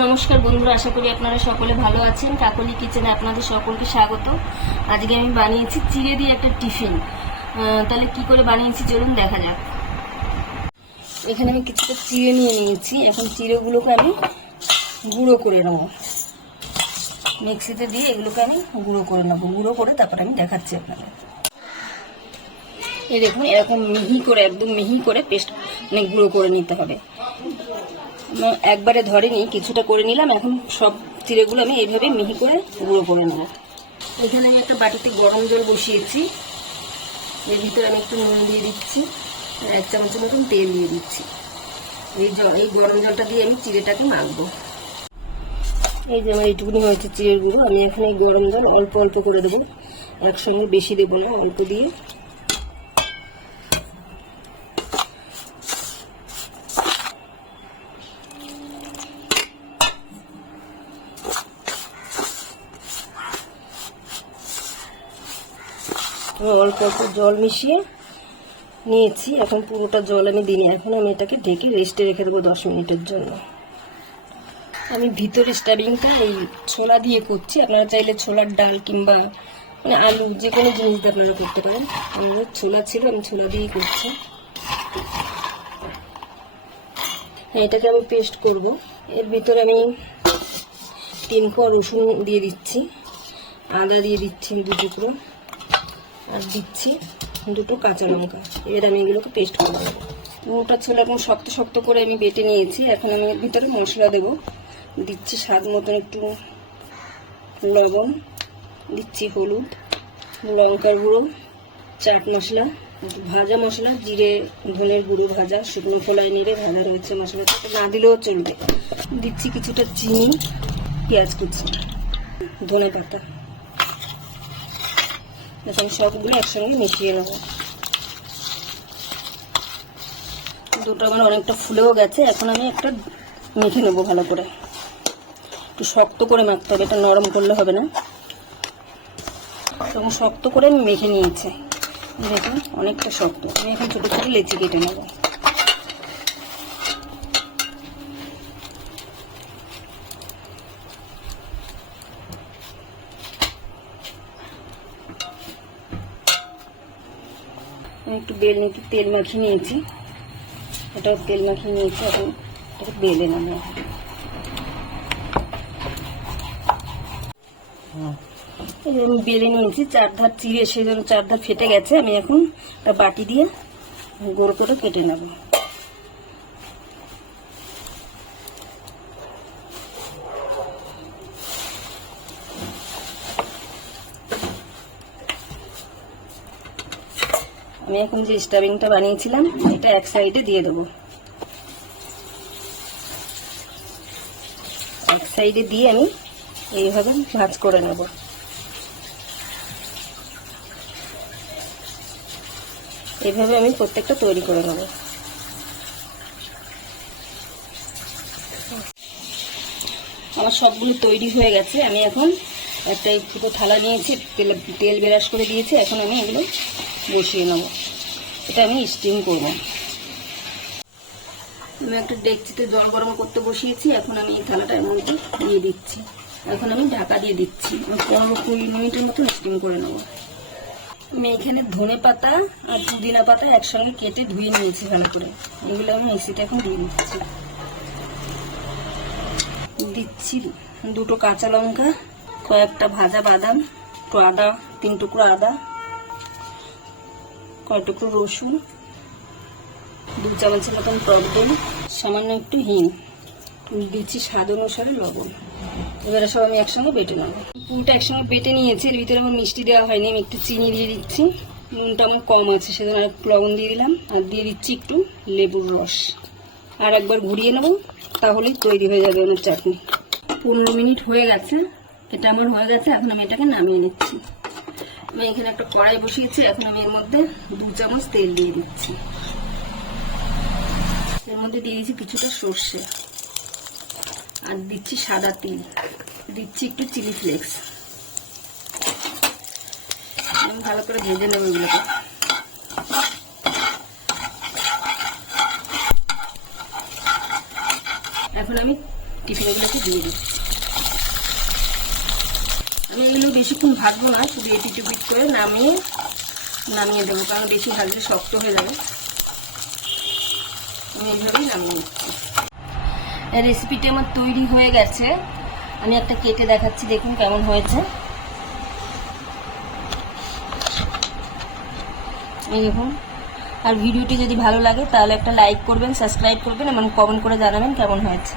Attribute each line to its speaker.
Speaker 1: নমস্কার বন্ধুরা, আশা করি আপনারা সকলে ভালো আছেন। কাকলি কিচেনে আপনাদের সকলকে স্বাগত। আজকে আমি বানিয়েছি চিড়ে দিয়ে একটা টিফিন। তাহলে কি করে বানিয়েছি চলুন দেখা যাক। এখানে আমি কিছুটা চিড়ে নিয়ে নিয়েছি। এখন চিড়েগুলোকে আমি গুঁড়ো করে নেব। মিক্সিতে দিয়ে এগুলোকে আমি গুঁড়ো করে নেব। গুঁড়ো করে তারপর আমি দেখাচ্ছি আপনাদের। এই দেখুন, এরকম মিহি করে, একদম মিহি করে পেস্ট মানে গুঁড়ো করে নিতে হবে। একবারে ধরেনি, কিছুটা করে নিলাম। এখন সব চিড়েগুলো আমি এইভাবে মিহি করে গুঁড়ো করে নেব। এখানে আমি একটা বাটিতে গরম জল বসিয়েছি। এর ভিতরে আমি একটু নুন দিয়ে দিচ্ছি, আর এক চামচের মতন তেল দিয়ে দিচ্ছি। এই জল এই গরম জলটা দিয়ে আমি চিড়েটাকে মাখবো। এই যে আমার এইটুকুনি হয়েছে চিড়ের গুঁড়ো, আমি এখন এই গরম জল অল্প অল্প করে দেবো। একসঙ্গে বেশি দেবো না, অল্প দিয়ে। অল্প অল্প জল মিশিয়ে নিয়েছি। এখন পুরোটা জল আমি দিইনি। এখন আমি এটাকে ঢেকে রেস্টে রেখে দেবো দশ মিনিটের জন্য। আমি ভিতরে স্টাবিংটা এই ছোলা দিয়ে করছি। আপনারা চাইলে ছোলার ডাল কিংবা মানে আলু যে কোনো জিনিস দিয়ে আপনারা করতে পারেন। আমার ছোলা ছিল আমি ছোলা দিয়েই করছি। হ্যাঁ, এটাকে আমি পেস্ট করব। এর ভিতরে আমি তিন কোয়া রসুন দিয়ে দিচ্ছি। আদা দিয়ে দিচ্ছি দু টুকরো। আর দিচ্ছি দুটো কাঁচা লঙ্কা। এবার আমি এগুলোকে পেস্ট করে দেবো ওটা ছিল এখন শক্ত শক্ত করে আমি বেটে নিয়েছি। এখন আমি ভিতরে মশলা দেবো। দিচ্ছি স্বাদ মতন একটু লবণ, দিচ্ছি হলুদ, লঙ্কার গুঁড়ো, চাট মশলা ভাজা মশলা, জিরে, ধনের গুঁড়ো ভাজা, শুকনো খোলায় নেড়ে ভাজা রয়েছে মশলাটা তো না দিলেও চলবে। দিচ্ছি কিছুটা চিনি, পেঁয়াজ কুচি ধনে পাতা এখন সবগুলো একসঙ্গে মিশিয়ে নেব দুটো আমার অনেকটা ফুলেও গেছে এখন আমি একটা মেখে নেব ভালো করে একটু শক্ত করে মাখতে হবে এটা নরম করলে হবে না তখন শক্ত করে আমি মেখে নিয়েছি দেখুন অনেকটা শক্ত আমি এখন ছোটো ছোটো লেচি কেটে নেব আমি একটু বেল নিতে তেল মাখিয়ে নিয়েছি। এটাও তেল মাখিয়ে নিয়েছি, এখন এটাকে বেলে নেব। আমি বেলে নিয়েছি, চার ধার চিড়ে, সেই জন্য চার ধার ফেটে গেছে, আমি এখন বাটি দিয়ে গোল করে কেটে নেব। আমি এখন যে স্টাবিংটা বানিয়েছিলাম, এটা এক সাইডে দিয়ে দেবো। এক সাইডে দিয়ে আমি এইভাবে ভাজ করে নেব। এইভাবে আমি প্রত্যেকটা তৈরি করে নেব। আমার সবগুলো তৈরি হয়ে গেছে, আমি এখন একটা ছোটো থালা নিয়েছি, তেল তেল বেরাস করে দিয়েছি, এখন আমি এগুলো বসিয়ে নেব। এটা আমি স্টিম করব। আমি একটা ডেকচিতে জল গরম করতে বসিয়েছি, এখন আমি এই থালাটা এর মধ্যে দিয়ে দিচ্ছি। এখন আমি ঢাকা দিয়ে দিচ্ছি। পনেরো কুড়ি মিনিটের মতো স্টিম করে নেব। আমি এখানে ধনে পাতা আর পুদিনা পাতা একসঙ্গে কেটে ধুয়ে নিয়েছি ভালো করে। এগুলো আমি মিক্সিতে এখন দিয়ে দিচ্ছি। দিচ্ছি দুটো কাঁচা লঙ্কা কয়েকটা ভাজা বাদাম একটু আদা, তিন টুকরো আদা, কয়েক টুকরো রসুন দু চামচের মতন টক দই, সামান্য একটু হিং। দিচ্ছি স্বাদ অনুসারে লবণ। এবারে সব আমি একসঙ্গে বেটে নেব। পুরোটা একসঙ্গে বেটে নিয়েছি, এর ভিতরে আমার মিষ্টি দেওয়া হয়নি, আমি একটু চিনি দিয়ে দিচ্ছি। নুনটা আমার কম আছে, সেজন্য আর একটু লবণ দিয়ে দিলাম। আর দিয়ে দিচ্ছি একটু লেবুর রস। আর একবার ঘুরিয়ে নেব, তাহলেই তৈরি হয়ে যাবে আমার চাটনি। পনেরো মিনিট হয়ে গেছে। এটা আমার হয়ে গেছে, এখন আমি এটাকে নামিয়ে নিচ্ছি। আমি এখানে একটা কড়াই বসিয়েছি, এখন আমি এর মধ্যে দু চামচ তেল দিয়ে দিচ্ছি। এর মধ্যে দিয়ে দিচ্ছি কিছুটা সর্ষে। আর দিচ্ছি সাদা তিল। দিচ্ছি একটু চিলি ফ্লেক্স। আমি ভালো করে ভেজে নেব এগুলোকে। এখন আমি টিফিনগুলোকে দিয়ে দিচ্ছি। আমি এগুলো বেশিক্ষণ ভাজবো না, শুধু এটি টুপিট করে নামিয়ে নামিয়ে দেবো, কারণ বেশি ভাজলে শক্ত হয়ে যাবে। আমি এইভাবেই নামিয়ে নিচ্ছি। রেসিপিটা আমার তৈরি হয়ে গেছে। আমি একটা কেটে দেখাচ্ছি, দেখুন কেমন হয়েছে। এই দেখুন। আর ভিডিওটি যদি ভালো লাগে, তাহলে একটা লাইক করবেন সাবস্ক্রাইব করবেন এবং কমেন্ট করে জানাবেন কেমন হয়েছে।